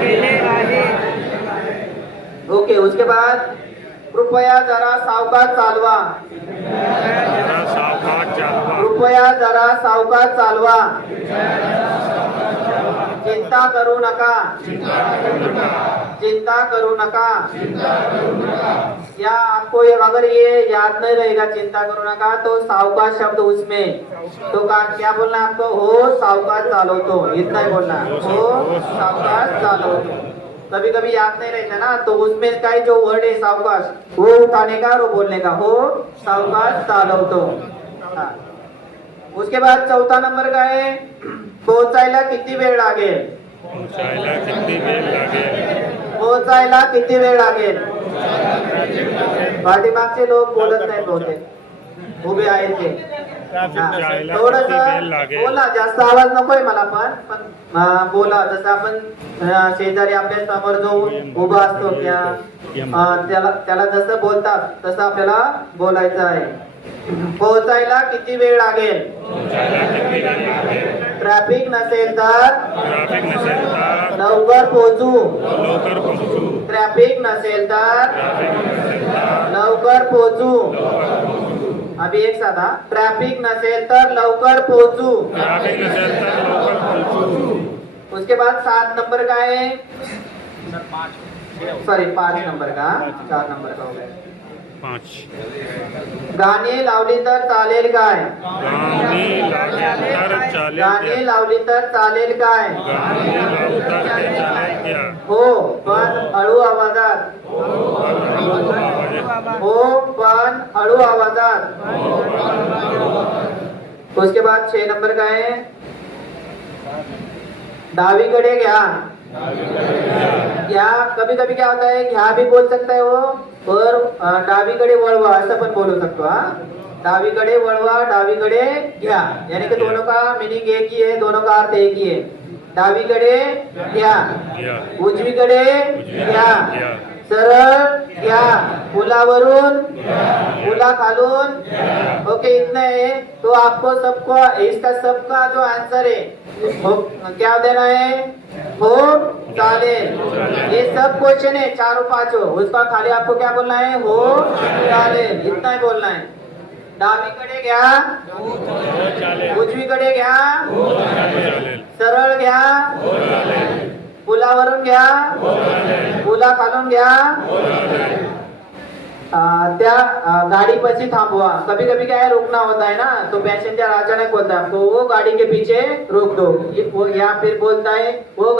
केले आहे। ओके, उसके बाद कृपया जरा सावकाश चालवा। जरा सावकाश चालवा। कृपया जरा सावकाश चालवा। चिंता करू नका। चिंता करू नका। या आपको ये अगर ये याद नहीं रहेगा चिंता करू नका तो सावकाश शब्द उसमें तो क्या बोलना है आपको? हो सावकाश चालवतो, इतना ही बोलना है। हो सावकाश चालवतो। कभी कभी याद नहीं रहता ना तो उसमें का जो वर्ड है सावकाश वो उठाने का और वो बोलने का। हो सावकाश चालवतो। हाँ। उसके बाद चौथा नंबर का है पोहोचायला किती वेळ लागेल? पोहोचायला किती वेळ लागेल? पोहोचायला किती वेळ लागेल? पाठीमागचे लोक बोलत नाही बहुतेक, उभे आहेत ते। थोडस बोला, जास्त आवाज नकोय मला पण बोला। जसं आपण शेजारी आपल्या समोर जो उभा असतो त्याला जसं बोलतात तसं आपल्याला बोलायचं आहे। पोहोचायला किती वेळ लागेल? ट्रॅफिक नसेल तर लवकर पोहोचू। ट्रॅफिक नसेल तर लवकर पोहोचू। अभी एक साथ, ट्रॅफिक नसेल तर लवकर पोहोचू। उसके बाद 7 नंबर का है, सॉरी 5 नंबर का, 4 नंबर का हो गया। 5 गाणी लावली तर चालेल काय? गाणी लावली तर चालेल काय? हो पण हळू आवाजात। हो पण हळू आवाजात। उसके बाद 6 नंबर का है डावीकडे घ्या। घ्या कभी कभी क्या होता है घ्या भी बोल सकता है वो और डावीकडे वळवा असं पण बोलू शकतो। डावीकडे वळवा, डावीकडे घ्या, यानी कि दोनों का मीनिंग एक ही है, दोनों का अर्थ एक ही है। डावीकडे घ्या, उजवीकडे घ्या, सरळ घ्या, पुलावरून, पुला खालून। ओके, इतना है। तो आपको सबको इसका सबका जो आंसर है क्या देना है? हो चालेल। ये सब क्वेश्चन है चारों पांचों, उसका खाली आपको क्या बोलना है? हो चालेल, इतना ही बोलना है। डावीकडे घ्या, उजवीकडे घ्या, सरळ घ्या, पुलावरून घ्या, पुला खालून घ्या, त्या गाड़ी पीछे थांबवा। कभी कभी क्या है रुकना होता है ना तो पैसेंजर अचानक बोलता है आपको वो गाड़ी के पीछे रोक दो, या फिर बोलता है वो